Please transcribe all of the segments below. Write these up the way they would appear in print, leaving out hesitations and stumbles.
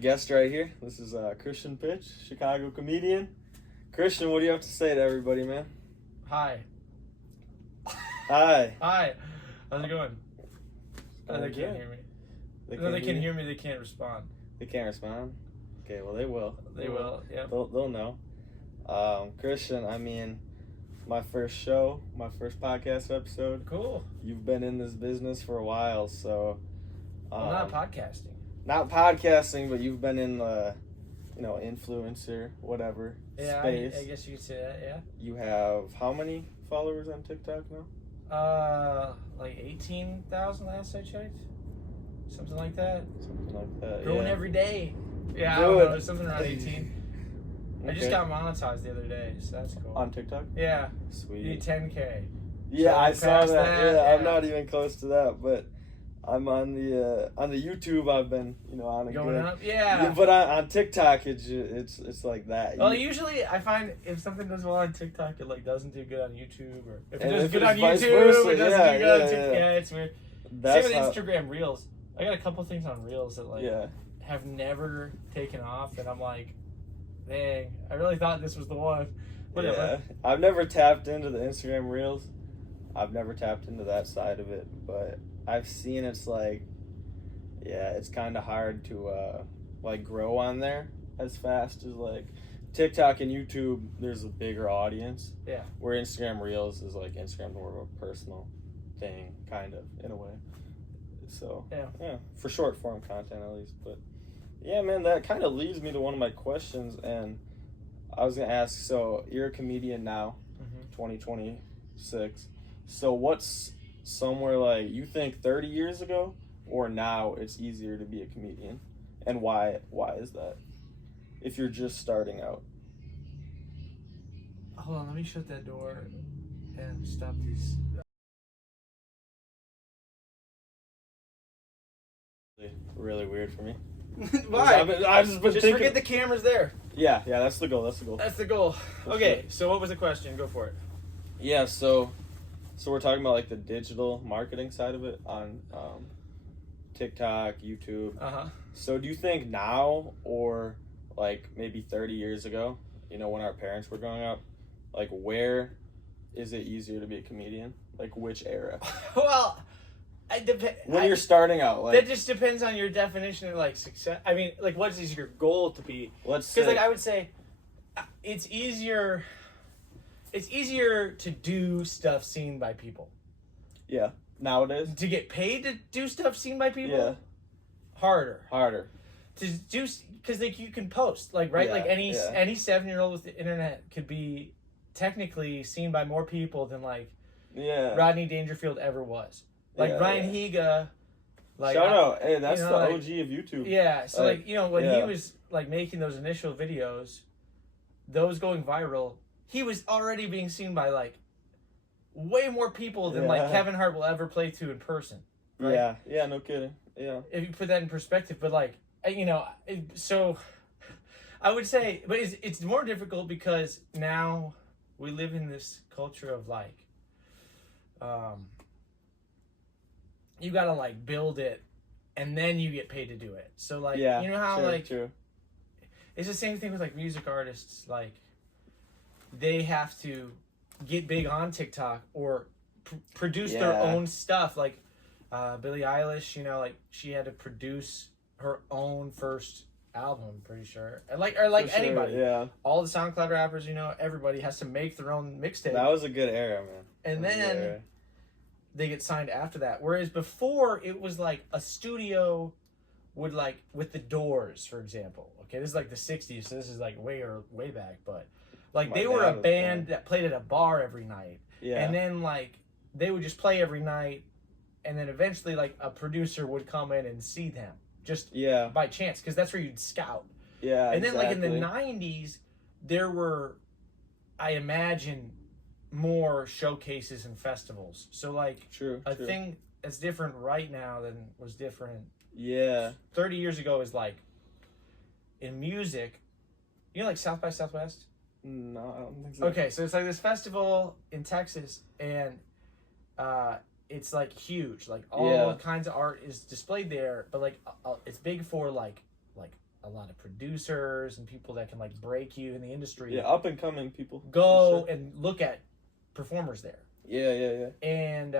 guest right here. This is Christian Pitsch, Chicago comedian. Christian, what do you have to say to everybody, man? Hi. Hi. Hi. How's it going? Going They good. can't hear me. They They can hear me. They can't respond. They can't respond? Okay, well, they will. They will. Yeah. They'll know. Christian, I mean, my first show, my first podcast episode. Cool. You've been in this business for a while, so... Well, not podcasting. Not podcasting, but you've been in the, influencer, whatever, Yeah, space. I guess you could say that, yeah. You have how many followers on TikTok now? Like 18,000 last I checked. Something like that. Something like that, Growing yeah. every day. Yeah, I Good. don't know, something around 18. I just Okay. got monetized the other day, so that's cool. On TikTok? Yeah. Sweet. You need 10K. Yeah, I So saw past that. that, Yeah, I'm yeah. not even close to that, but I'm on the YouTube. I've been on a Going good. up? Yeah. But on TikTok, it's like that. Well, usually I find if something does well on TikTok, it like doesn't do good on YouTube, or if it And does if good it's on vice YouTube, versa, it doesn't yeah, do good on yeah, TikTok. yeah. Yeah, it's weird. That's Same with how, Instagram Reels. I got a couple things on Reels that like yeah. have never taken off, and I'm like, dang, I really thought this was the one. Whatever. Yeah. I've never tapped into the Instagram Reels. I've never tapped into that side of it, but I've seen it's like, yeah, it's kind of hard to grow on there as fast as like TikTok and YouTube. There's a bigger audience. Yeah. Where Instagram Reels is like Instagram more of a personal thing, kind of in a way. So yeah, for short form content at least. But yeah, man, that kind of leads me to one of my questions, and I was gonna ask. So you're a comedian now, 2026. So what's somewhere like you think 30 years ago or now it's easier to be a comedian, and why is that? If you're just starting out. Hold on, let me shut that door and stop these. Really weird for me. Why? I've just been thinking. forget the cameras there. Yeah, that's the goal. That's the goal. For Okay, sure. so what was the question? Go for it. Yeah, so we're talking about like the digital marketing side of it on TikTok, YouTube. Uh-huh. So do you think now or like maybe 30 years ago, when our parents were growing up, like where is it easier to be a comedian? Like which era? Well, When you're starting out, like that just depends on your definition of like success. I mean, like what is your goal to be? let's say, Because like I would say, it's easier. It's easier to do stuff seen by people. yeah, nowadays. To get paid to do stuff seen by people. Yeah. Harder. To do because like you can post like right Yeah, like any yeah. 7-year-old with the internet could be technically seen by more people than like Yeah. Rodney Dangerfield ever was. Like Yeah, Ryan Higa. Like Shout out. Hey, that's you know, the like- OG of YouTube. Yeah, so Like, when he yeah. was like making those initial videos, those going viral, he was already being seen by like way more people than like Yeah. Kevin Hart will ever play to in person. Right? Yeah, no kidding. Yeah. If you put that in perspective, but like so I would say, but it's more difficult because now we live in this culture of like, you gotta like build it, and then you get paid to do it. So like, Yeah. you know how true, like true. it's the same thing with like music artists. Like, they have to get big on TikTok or produce their Yeah. own stuff. Like Billie Eilish, like she had to produce her own first album. I'm pretty sure, or like For sure, anybody. Yeah. All the SoundCloud rappers, everybody has to make their own mixtape, That was a good era, man. and That was a good then era. they get signed after that. Whereas before, it was like a studio would like with the Doors, for example. Okay, this is like the '60s, so this is like way back. But like My they were dad a was band born. that played at a bar every night, Yeah. and then like they would just play every night, and then eventually like a producer would come in and see them just yeah. by chance, because that's where you'd scout. Yeah. And then like in the exactly. '90s, there were, I imagine, more showcases and festivals. So like True. a true. thing that's different right now than was different Yeah. 30 years ago is like in music, like South by Southwest. No, I don't think so. Okay, so it's like this festival in Texas, and it's like huge. Like all Yeah. kinds of art is displayed there, but like it's big for like a lot of producers and people that can like break you in the industry. Yeah, up and coming people. Go and look at performers there. Yeah. And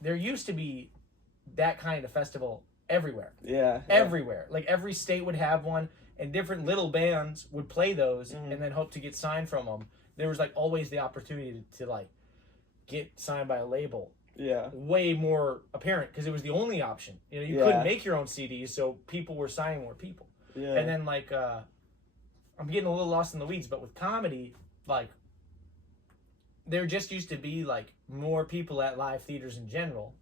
there used to be that kind of festival everywhere. Yeah. Everywhere. Like every state would have one, and different little bands would play those and then hope to get signed from them. There was like always the opportunity to like get signed by a label. Yeah. Way more apparent because it was the only option. You know, you couldn't make your own CDs, so people were signing more people. Yeah. And then like I'm getting a little lost in the weeds, but with comedy, like there just used to be like more people at live theaters in general.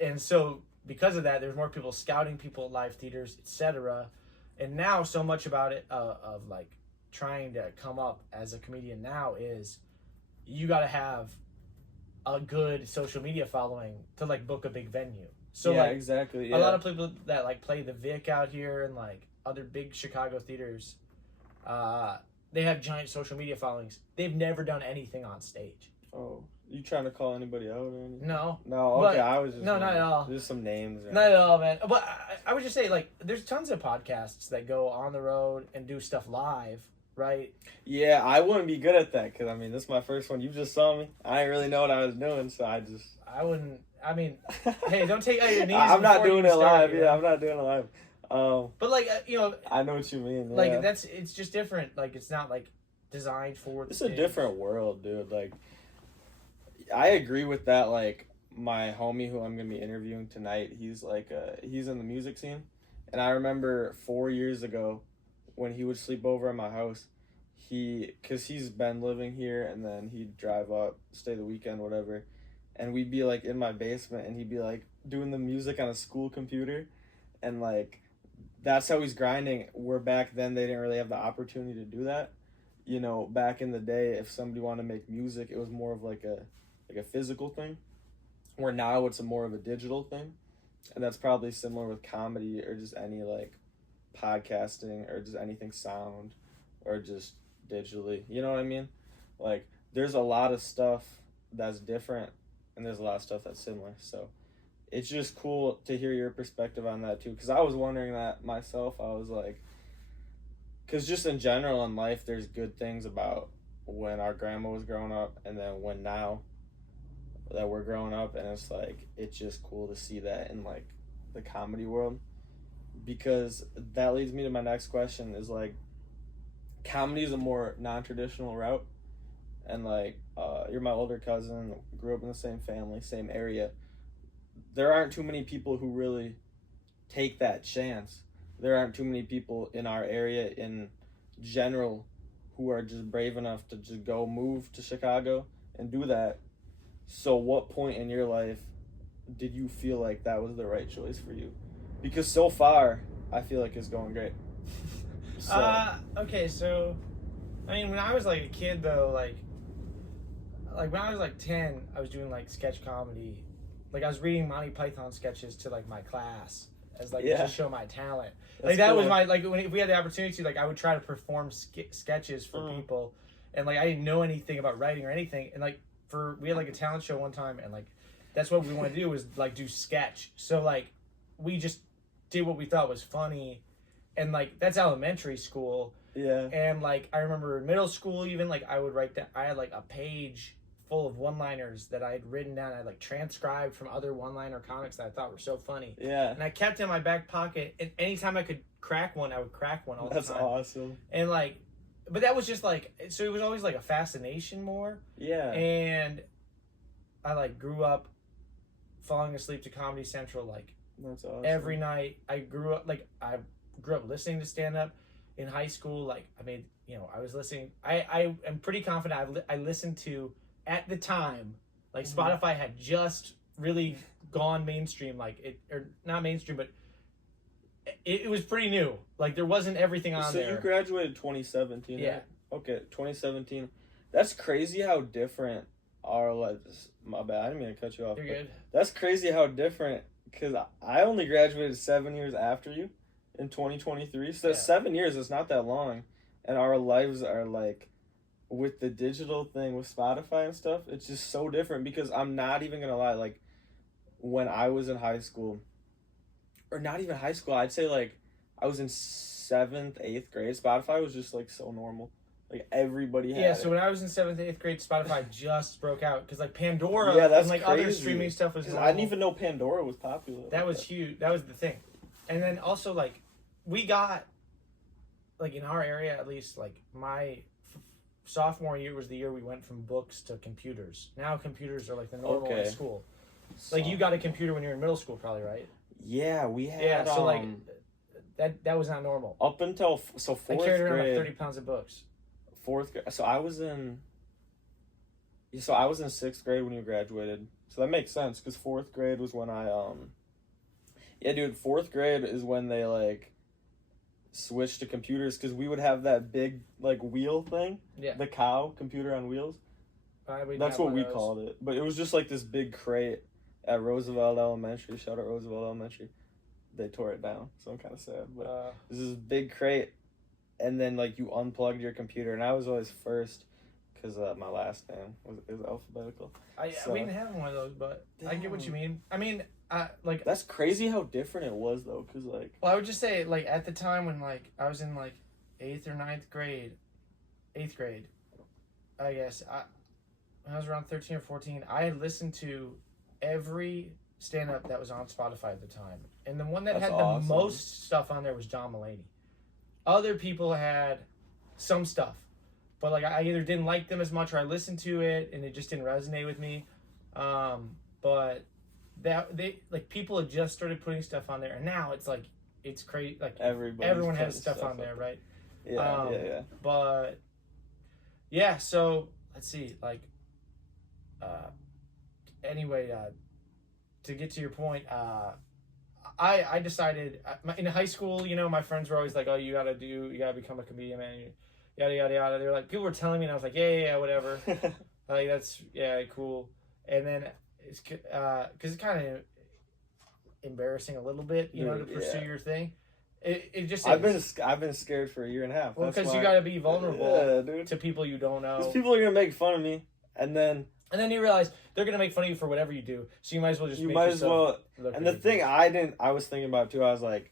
And so because of that, there's more people scouting people at live theaters, etc. And now so much about it of like trying to come up as a comedian now is you got to have a good social media following to like book a big venue. So yeah, like exactly. Yeah. a lot of people that like play the Vic out here and like other big Chicago theaters, they have giant social media followings. They've never done anything on stage. Oh, you trying to call anybody out or anything? No. No, okay, I was just... No, not at all. Just some names. Not at all, man. But I would just say, like, there's tons of podcasts that go on the road and do stuff live, right? Yeah, I wouldn't be good at that, because, I mean, this is my first one. You just saw me. I didn't really know what I was doing, so I wouldn't... I mean, hey, don't take out your knees. I'm not doing it live. You know? Yeah, I'm not doing it live. But, like, you know... I know what you mean. Yeah. Like, it's just different. Like, it's not, like, designed for... It's a different world, dude. Like... I agree with that. Like, my homie who I'm gonna be interviewing tonight, he's like he's in the music scene, and I remember 4 years ago when he would sleep over at my house, because he's been living here, and then he'd drive up, stay the weekend, whatever, and we'd be like in my basement, and he'd be like doing the music on a school computer, and like that's how he's grinding. Where back then they didn't really have the opportunity to do that. You know, back in the day, if somebody wanted to make music, it was more of like a physical thing, where now it's more of a digital thing. And that's probably similar with comedy or just any like podcasting or just anything sound or just digitally, you know what I mean? Like there's a lot of stuff that's different and there's a lot of stuff that's similar, so it's just cool to hear your perspective on that too, because I was wondering that myself. I was like, because just in general in life there's good things about when our grandma was growing up and then when now that we're growing up, and it's like it's just cool to see that in like the comedy world, because that leads me to my next question is like comedy is a more non-traditional route, and like you're my older cousin, grew up in the same family, same area. There aren't too many people who really take that chance. There aren't too many people in our area in general who are just brave enough to just go move to Chicago and do that. So what point in your life did you feel like that was the right choice for you? Because so far, I feel like it's going great. Okay, so, I mean, when I was like a kid though, like when I was like 10, I was doing like sketch comedy. Like I was reading Monty Python sketches to like my class as like to show my talent. That's like that cool. was my, like if we had the opportunity, like I would try to perform sketches for people. And like I didn't know anything about writing or anything. And like, we had like a talent show one time, and like that's what we wanted to do was like do sketch. So like we just did what we thought was funny, and like that's elementary school. Yeah. And like I remember in middle school, even like I would write that. I had like a page full of one-liners that I had written down. I like transcribed from other one-liner comics that I thought were so funny. Yeah. And I kept it in my back pocket, and anytime I could crack one, I would crack one all the time. That's awesome. And like. But that was just like, so it was always like a fascination more. Yeah. And I like grew up falling asleep to Comedy Central like that's awesome. Every night. I grew up listening to stand up in high school. Like I mean, you know, I was listening. I am pretty confident I listened to at the time, like Spotify had just really gone mainstream, like it, or not mainstream, but it was pretty new. Like there wasn't everything on there. So you graduated 2017, yeah. Right? Okay, 2017. That's crazy how different our lives. My bad, I didn't mean to cut you off. You're good. That's crazy how different, because I only graduated 7 years after you in 2023. So 7 years is not that long. And our lives are like, with the digital thing, with Spotify and stuff, it's just so different, because I'm not even going to lie, like when I was in high school, or not even high school, I'd say like I was in 7th, 8th grade. Spotify was just like so normal. Like everybody had So it. when I was in 7th, 8th grade, Spotify just broke out because like Pandora Yeah, that's and like crazy. other streaming stuff was normal. I didn't even know Pandora was popular. That was huge. That was the thing. And then also like we got like in our area at least like my sophomore year was the year we went from books to computers. Now computers are like the normal in school. Like you got a computer when you were in middle school probably, right? Yeah, we had. Yeah, so like that was not normal. Up until fourth grade. I carried around like 30 pounds of books. 4th grade. So I was in 6th grade when you graduated. So that makes sense because 4th grade was when I yeah, dude, 4th grade is when they like switched to computers because we would have that big like wheel thing. Yeah. The cow computer on wheels. That's what we called it. But it was just like this big crate at Roosevelt Elementary. Shout out Roosevelt Elementary. They tore it down, so I'm kind of sad. But this is big crate, and then like you unplugged your computer, and I was always first because my last name is alphabetical. We didn't have one of those, but I get what you mean. I mean, like that's crazy how different it was though, because like. Well, I would just say like at the time when like I was in like 8th or 9th grade, 8th grade, I guess when I was around 13 or 14, I had listened to every stand-up that was on Spotify at the time. And the one that had the most stuff on there was John Mulaney. Other people had some stuff. But like I either didn't like them as much or I listened to it and it just didn't resonate with me. But that they like people had just started putting stuff on there and now it's like it's crazy like everyone has stuff on there, right? Yeah. But yeah, so let's see, like anyway, to get to your point, I decided in high school, you know, my friends were always like, "Oh, you gotta become a comedian, man." Yada yada yada. They were like, people were telling me, and I was like, "Yeah, whatever." Like that's cool. And then it's because it's kind of embarrassing a little bit, you know, to pursue your thing. It just I've been scared for a year and a half. Well, because you got to be vulnerable to people you don't know. Because people are gonna make fun of me, and then you realize they're gonna make fun of you for whatever you do. So you might as well just look and the thing I was thinking about too. I was like,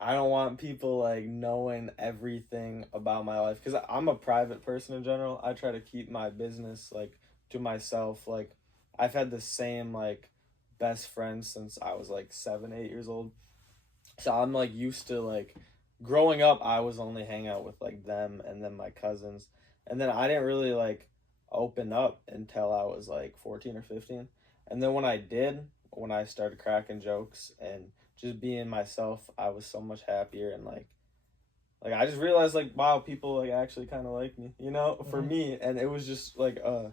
I don't want people like knowing everything about my life because I'm a private person in general. I try to keep my business like to myself. Like I've had the same like best friends since I was like 7, 8 years old. So I'm like used to like growing up. I was only hang out with like them and then my cousins, and then I didn't really like open up until I was like 14 or 15. And then when I started cracking jokes and just being myself, I was so much happier and like I just realized like wow, people like actually kind of like me, you know, for me, and it was just like a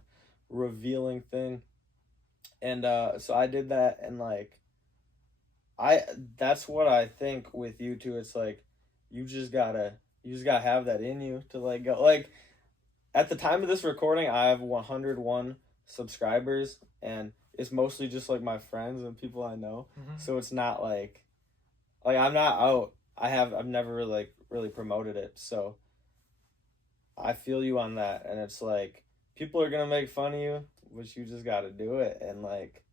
revealing thing. And so I did that, and like that's what I think with you too. It's like you just gotta have that in you to like go like. At the time of this recording, I have 101 subscribers, and it's mostly just like my friends and people I know. So it's not like I'm not out. I've never really promoted it. So I feel you on that, and it's like people are gonna make fun of you, but you just got to do it. And like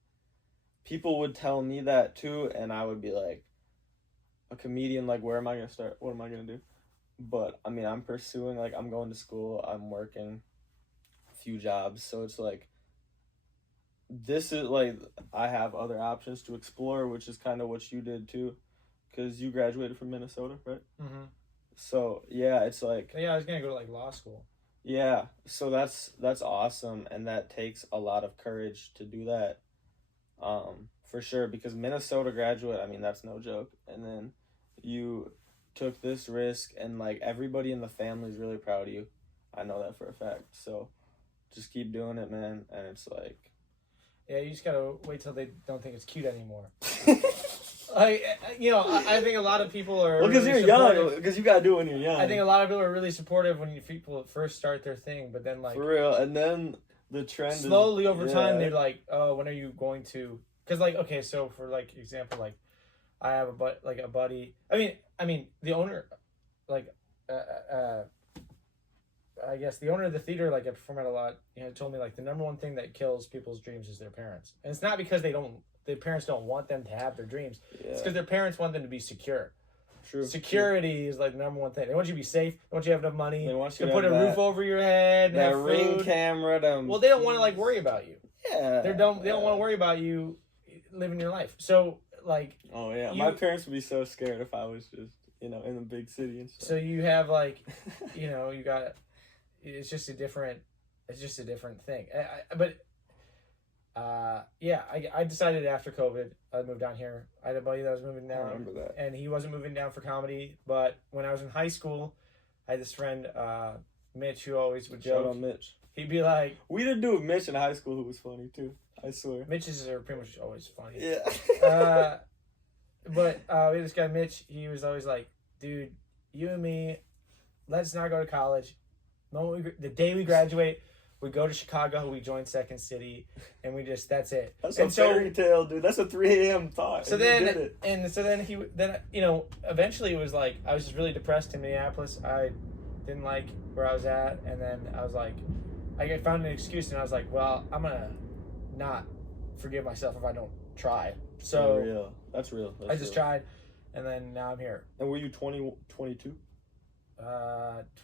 people would tell me that too, and I would be like, a comedian, like where am I gonna start? What am I gonna do? But I mean, I'm pursuing, like, I'm going to school, I'm working a few jobs, so it's like this is like I have other options to explore, which is kind of what you did too, because you graduated from Minnesota, right? So yeah, it's like I was gonna go to like law school. Yeah, so that's awesome, and that takes a lot of courage to do that, for sure, because Minnesota graduate, I mean, that's no joke. And then you took this risk, and like everybody in the family is really proud of you. I know that for a fact. So just keep doing it, man. And it's like, yeah, you just gotta wait till they don't think it's cute anymore. Like, you know, I think a lot of people are well, because really you're young, because you gotta do it when you're young. I think a lot of people are really supportive when people first start their thing, but then like for real, and then the trend slowly over time they're like, oh, when are you going to? Because like, okay, so for like example, like I have a buddy. I mean, the owner, like, I guess the owner of the theater, like I perform at a lot, you know, told me like the number one thing that kills people's dreams is their parents, and it's not because their parents don't want them to have their dreams. Yeah. It's because their parents want them to be secure. True. Security is like the number one thing. They want you to be safe. They want you to have enough money. They want you to to put a have roof over your head. And that have Ring food. camera. Well, they don't want to like worry about you. Yeah. They don't want to worry about you living your life. So like. Oh yeah, my parents would be so scared if I was just in a big city and stuff. So you have like, you got. It's just a different thing. I decided after COVID, I moved down here. I had a buddy that was moving down. I remember that. And he wasn't moving down for comedy. But when I was in high school, I had this friend, Mitch, who always would joke. Shout out Mitch. He'd be like... We did do with Mitch in high school who was funny, too. I swear. Mitch's are pretty much always funny. Yeah. But we had this guy, Mitch. He was always like, dude, you and me, let's not go to college. The day we graduate... We go to Chicago, we join Second City, and that's it. That's a fairy tale, dude. That's a 3 a.m. thought. So then eventually it was like, I was just really depressed in Minneapolis. I didn't like where I was at, and then I was like, I found an excuse, and I was like, well, I'm gonna not forgive myself if I don't try. So That's real. I just tried, and then now I'm here. And were you 20, 22?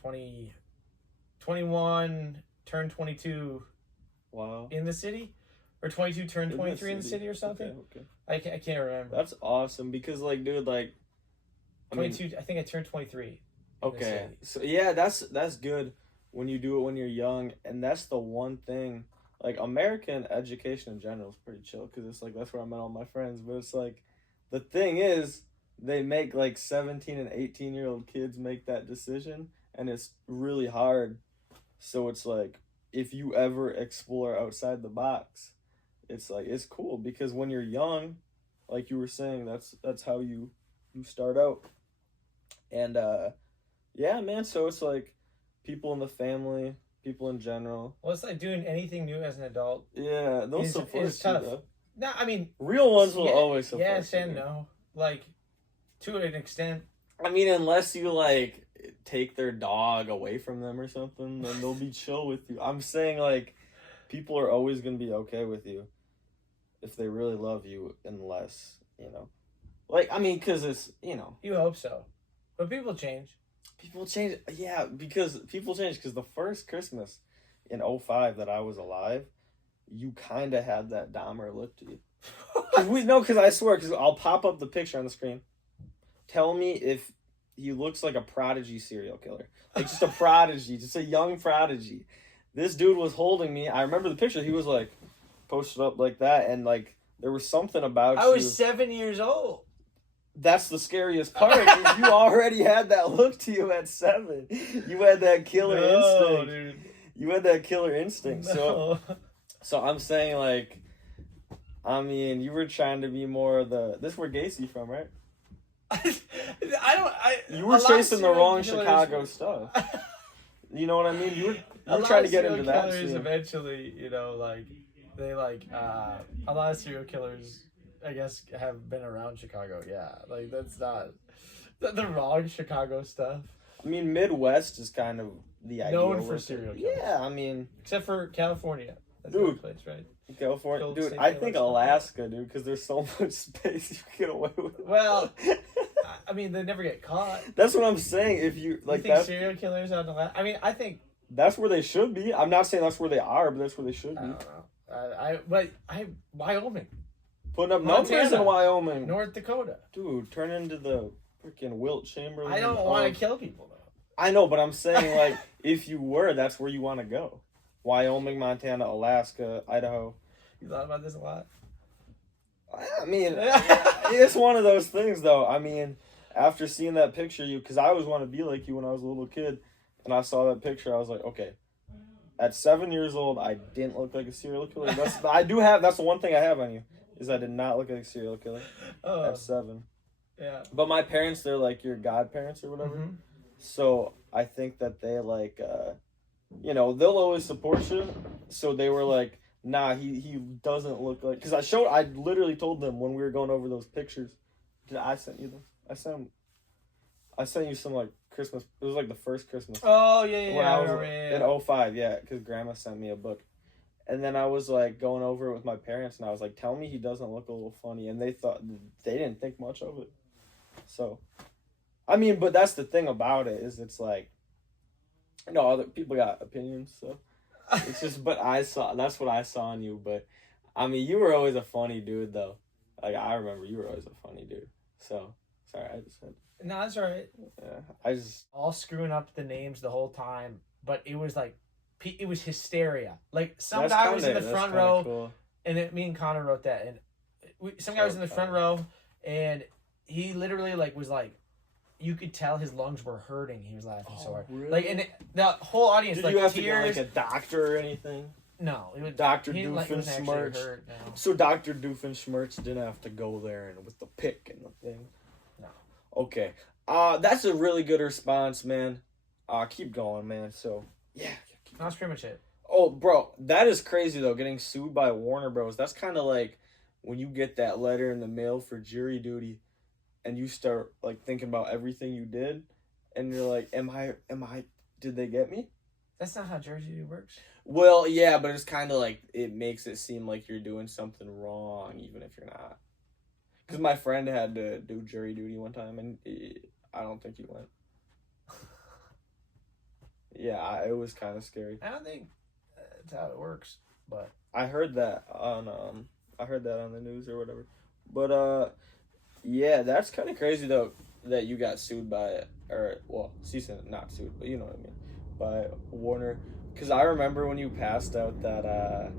21... Turned 22 wow. in the city? Or 22 turned 23 in the city or something? Okay. I can't remember. That's awesome because, like, dude, like... 22, I think I turned 23. Okay. So, yeah, that's good when you do it when you're young. And that's the one thing... Like, American education in general is pretty chill because it's, like, that's where I met all my friends. But it's, like, the thing is, they make, like, 17 and 18-year-old kids make that decision. And it's really hard. So it's like, if you ever explore outside the box, it's like, it's cool because when you're young, like you were saying, that's how you start out. And yeah, man, so it's like people in the family, people in general. Well, it's like doing anything new as an adult. Yeah, they'll support is tough. you, though. No, I mean, real ones will always support you. Yes and no. Like, to an extent. I mean, unless you like take their dog away from them or something, then they'll be chill with you. I'm saying, like, people are always going to be okay with you if they really love you, unless, like, I mean, because it's, You hope so. But people change. People change, yeah, because people change, because the first Christmas in 2005 that I was alive, you kind of had that Dahmer look to you. Because I swear, because I'll pop up the picture on the screen. Tell me if he looks like a prodigy serial killer. Like, just a prodigy. Just a young prodigy. This dude was holding me. I remember the picture. He was, like, posted up like that. And, like, there was something about I was 7 years old. That's the scariest part. You already had that look to you at 7. You had that killer instinct. Dude. You had that killer instinct. No. So I'm saying, like, I mean, you were trying to be more this is where Gacy from, right? You were chasing the wrong Chicago stuff. You know what I mean? You were trying to get into that. Killers eventually, they a lot of serial killers, I guess, have been around Chicago. Yeah, like that's not the wrong Chicago stuff. I mean, Midwest is kind of the ideal. Known for serial killers. Yeah, I mean, except for California. That's dude, place, right? California, dude. I think Alaska, dude, because there's so much space you can get away with. Well, I mean, they never get caught. That's what I'm saying. If you like, you think serial killers out in Alaska? I mean, I think that's where they should be. I'm not saying that's where they are, but that's where they should be. I don't know. Wyoming. Putting up numbers in Wyoming. North Dakota. Dude, turn into the freaking Wilt Chamberlain. I don't want to kill people, though. I know, but I'm saying, like, if you were, that's where you want to go. Wyoming, Montana, Alaska, Idaho. You thought about this a lot? I mean, it's one of those things, though. I mean, after seeing that picture of you, because I always wanted to be like you when I was a little kid, and I saw that picture, I was like, okay. At 7 years old, I didn't look like a serial killer. That's the one thing I have on you, is I did not look like a serial killer at 7. Yeah. But my parents, they're like your godparents or whatever. Mm-hmm. So I think that they like, they'll always support you. So they were like, nah, he doesn't look like... Because I literally told them when we were going over those pictures. I sent you them? I sent you some, like, Christmas... It was, like, the first Christmas. Oh, yeah. When I was in 2005, yeah, because Grandma sent me a book. And then I was, like, going over it with my parents, and I was like, tell me he doesn't look a little funny. And they didn't think much of it. So, I mean, but that's the thing about it is it's like, other people got opinions, so it's just. But that's what I saw in you. But I mean, you were always a funny dude, though. Like I remember, you were always a funny dude. So sorry, I just said. No, that's all right. Yeah, I just All screwing up the names the whole time, but it was like, it was hysteria. Like some guy was in the front row, cool. and me and Connor wrote that, and some guy was in the front row, and he literally like was like, you could tell his lungs were hurting. He was laughing so hard. Really? Like, and the whole audience, Did like, you have tears. to get like a doctor or anything? No, it was Dr. he, like, wasn't actually Doofenshmirtz. hurt, no. So Dr. Doofenshmirtz didn't have to go there and with the pick and the thing. No. Okay. That's a really good response, man. Keep going, man. So yeah. That's pretty much it. Oh, bro, that is crazy though. Getting sued by Warner Bros. That's kind of like when you get that letter in the mail for jury duty, and you start like thinking about everything you did, and you're like, "Am I? Did they get me?" That's not how jury duty works. Well, yeah, but it's kind of like it makes it seem like you're doing something wrong, even if you're not. Because my friend had to do jury duty one time, and I don't think he went. Yeah, it was kind of scary. I don't think that's how it works, but I heard that on the news or whatever. But yeah, that's kind of crazy though that you got sued by not sued, but you know what I mean, by Warner. Because I remember when you passed out that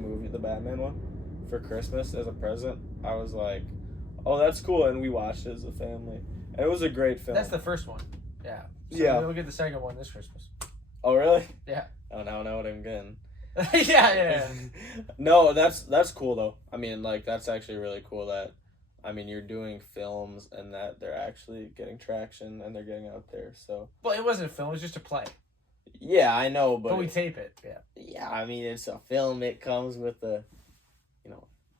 movie, the Batman one, for Christmas as a present. I was like, oh, that's cool, and we watched it as a family, and it was a great film. that's the first one. Yeah. So Yeah. we'll get the second one this Christmas. Oh, really? Yeah. Oh, now I know what I'm getting. yeah. No, that's cool though. I mean, like that's actually really cool that, I mean, you're doing films and that they're actually getting traction and they're getting out there. So. Well, it wasn't a film; it was just a play. Yeah, I know, But we tape it. Yeah. Yeah, I mean, it's a film. It comes with the,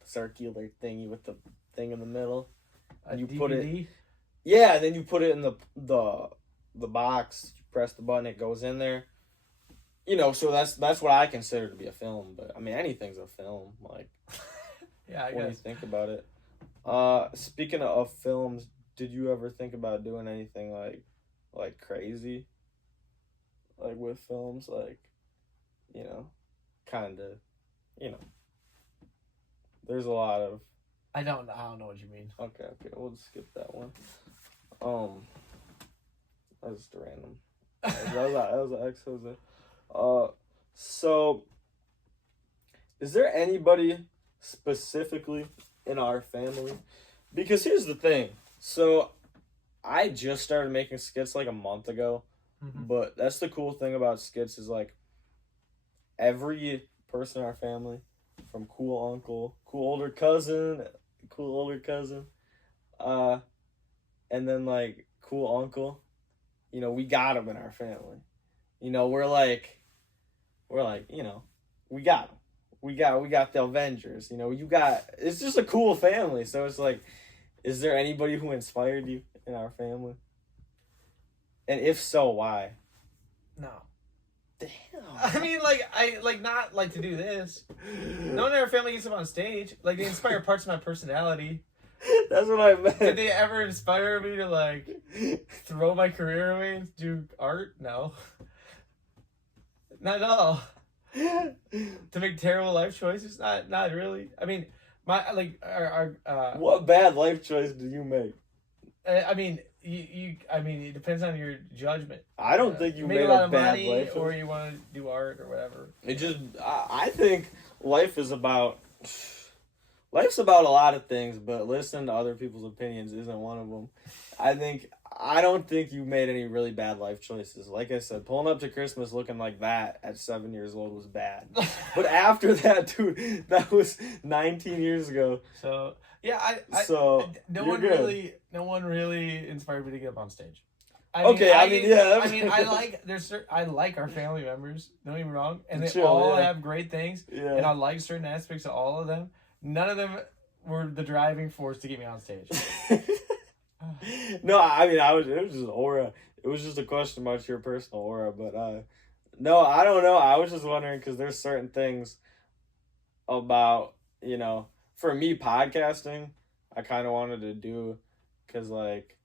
circular thingy with the thing in the middle. And you DVD? put it. Yeah, and then you put it in the box. You press the button, it goes in there. So that's what I consider to be a film. But I mean, anything's a film. Like, yeah, I when you guess. think about it. Speaking of films, did you ever think about doing anything like crazy? Like with films, like, kind of, there's a lot of. I don't know what you mean. Okay, we'll just skip that one. That was just random. That was an ex-Jose. So, is there anybody specifically in our family? Because here's the thing. So, I just started making skits like a month ago. Mm-hmm. But that's the cool thing about skits is like every person in our family, from cool uncle, cool older cousin, and then like cool uncle, we got them in our family. We're like, we got them. We got the Avengers. It's just a cool family. So it's like, is there anybody who inspired you in our family? And if so, why? No. Damn. I mean, not like to do this. No one in our family gets up on stage. Like, they inspire parts of my personality. That's what I meant. Did they ever inspire me to, like, throw my career away and do art? No. Not at all. To make terrible life choices? Not really. I mean, what bad life choice did you make? I mean, it depends on your judgment. I don't think you made a lot of bad money, life choice. or you want to do art or whatever. I think life is about a lot of things, but listening to other people's opinions isn't one of them. I don't think you made any really bad life choices. Like I said, pulling up to Christmas looking like that at 7 years old was bad. But after that, dude, that was 19 years ago. So yeah, no one really inspired me to get up on stage. I like our family members. Don't get me wrong, and they all have great things, and I like certain aspects of all of them. None of them were the driving force to get me on stage. No, I mean, it was just aura. It was just a question about your personal aura, but no, I don't know. I was just wondering because there's certain things about, for me podcasting, I kind of wanted to do because like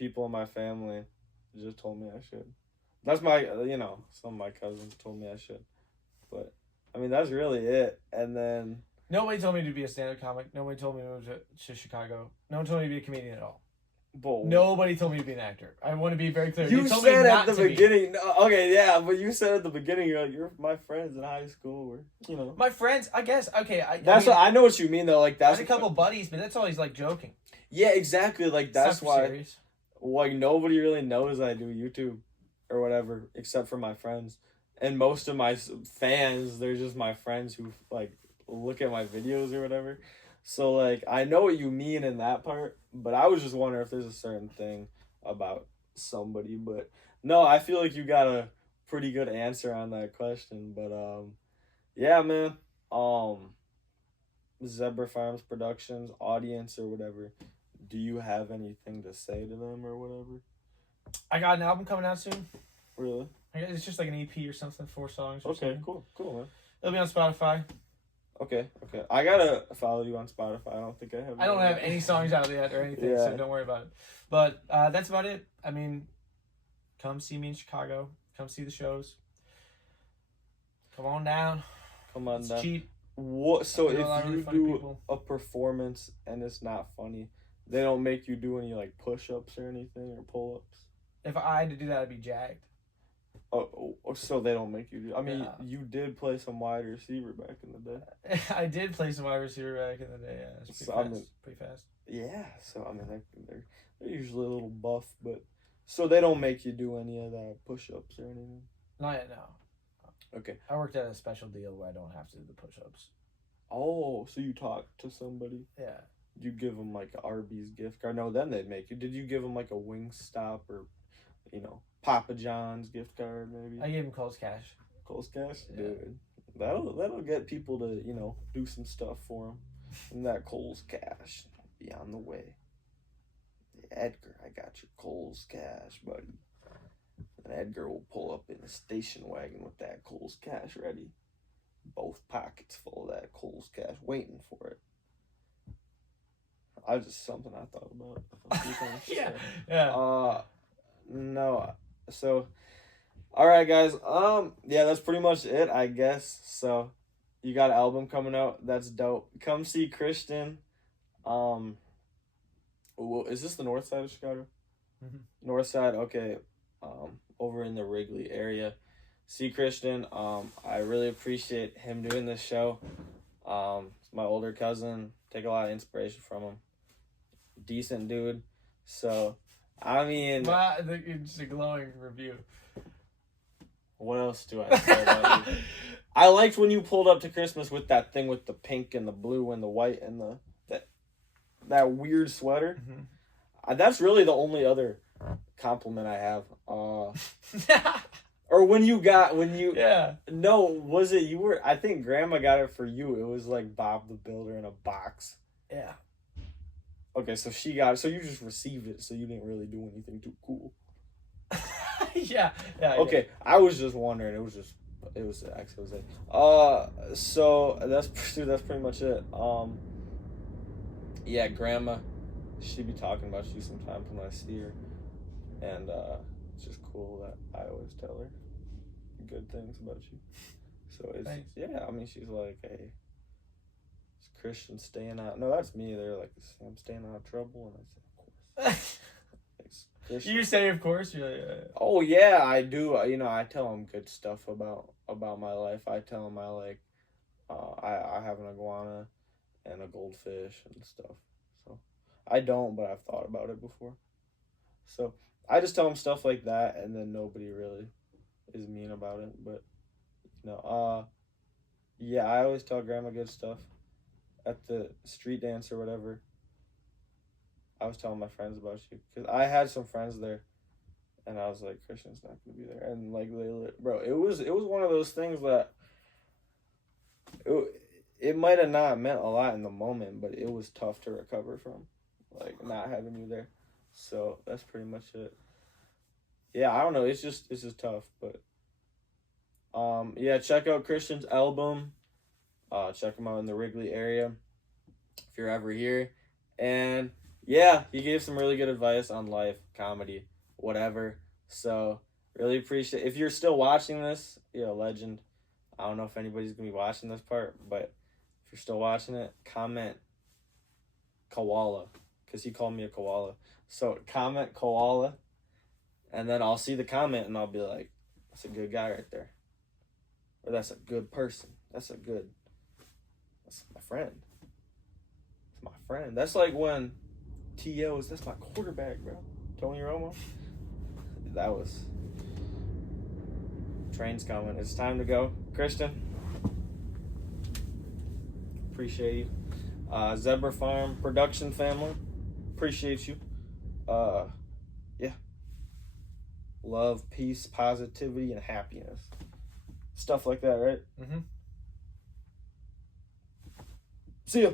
people in my family just told me I should. That's my, some of my cousins told me I should. But, I mean, that's really it. And then... Nobody told me to be a stand-up comic. Nobody told me to move to Chicago. No one told me to be a comedian at all. But nobody told me to be an actor. I want to be very clear. You told me said not at the to beginning... Okay, yeah, but you said at the beginning, you're my friends in high school. Or, My friends, I guess. Okay, I know what you mean, though. Like, that's... I had a couple buddies, but that's always, like, joking. Yeah, exactly. Like, that's why... Serious. Like, nobody really knows I do YouTube or whatever, except for my friends. And most of my fans, they're just my friends who, like, look at my videos or whatever. So, like, I know what you mean in that part, but I was just wondering if there's a certain thing about somebody. But, no, I feel like you got a pretty good answer on that question. But, yeah, man. Zebra Farms Productions, audience or whatever. Do you have anything to say to them or whatever? I got an album coming out soon. Really? It's just like an EP or something, 4 songs. Or Okay, something. cool, man. It'll be on Spotify. Okay. I gotta follow you on Spotify. I don't think I have. I don't have any songs out yet or anything, so don't worry about it. But that's about it. I mean, come see me in Chicago. Come see the shows. Come on down. It's down. Cheap. What? So if you do people. a performance and it's not funny, they don't make you do any like push-ups or anything or pull-ups? If I had to do that, I'd be jacked. Oh, so they don't make you do. I mean, you did play some wide receiver back in the day. I did play some wide receiver back in the day. Yeah, it's pretty fast. Yeah, so I mean, they're usually a little buff, but so they don't make you do any of that push-ups or anything. Not yet, no. Okay. I worked at a special deal where I don't have to do the push-ups. Oh, so you talked to somebody? Yeah. You give them like an Arby's gift card? No, then they'd make you. Did you give them like a Wingstop or, Papa John's gift card maybe? I gave him Cole's Cash. Cole's Cash? Yeah. Dude. That'll get people to, do some stuff for them. And that Cole's Cash be on the way. Edgar, I got your Cole's Cash, buddy. And Edgar will pull up in a station wagon with that Cole's Cash ready. Both pockets full of that Cole's Cash, waiting for it. I just something I thought about. Yeah. No. So, all right, guys. Yeah, that's pretty much it, I guess. So, you got an album coming out. That's dope. Come see Christian. Is this the north side of Chicago? Mm-hmm. North side, okay. Over in the Wrigley area. See Christian. I really appreciate him doing this show. It's my older cousin. Take a lot of inspiration from him. Decent dude. So, I mean... It's a glowing review. What else do I say about you? I liked when you pulled up to Christmas with that thing with the pink and the blue and the white and that weird sweater. Mm-hmm. That's really the only other compliment I have. Or when you... Yeah. No, was it you were... I think Grandma got it for you. It was like Bob the Builder in a box. Yeah. Okay, so she got it. So you just received it, so you didn't really do anything too cool. Yeah. Okay, I was just wondering. It was an expose. So that's pretty much it. Yeah, Grandma, she be talking about you sometimes when I see her, and it's just cool that I always tell her good things about you. So it's Thanks. Yeah. I mean, she's like, hey, is Christian staying out? No, that's me. They're like, I'm staying out of trouble, and I said, of course. You say, of course. You're like, yeah. Oh yeah, I do. I tell them good stuff about my life. I tell them I have an iguana and a goldfish and stuff. So I don't, but I've thought about it before. So I just tell them stuff like that, and then nobody really is mean about it. But yeah, I always tell Grandma good stuff at the street dance or whatever. I was telling my friends about you because I had some friends there, and I was like, Christian's not gonna be there, and like it was one of those things that it might have not meant a lot in the moment, but it was tough to recover from, like not having you there. So that's pretty much it. Yeah, I don't know. It's just tough, but yeah, check out Christian's album. Check him out in the Wrigley area if you're ever here, and. yeah, he gave some really good advice on life, comedy, whatever. So really appreciate if you're still watching this, you're a legend. I don't know if anybody's gonna be watching this part, but if you're still watching it, comment koala, because he called me a koala. So comment koala, and then I'll see the comment and I'll be like, that's a good guy right there. Or that's a good person. That's my friend. That's my friend. That's like when T.O.'s, that's my quarterback, bro. Tony Romo. That was... Train's coming. It's time to go. Christian, appreciate you. Zebra Farm production family, appreciate you. Yeah. Love, peace, positivity, and happiness. Stuff like that, right? Mm-hmm. See ya.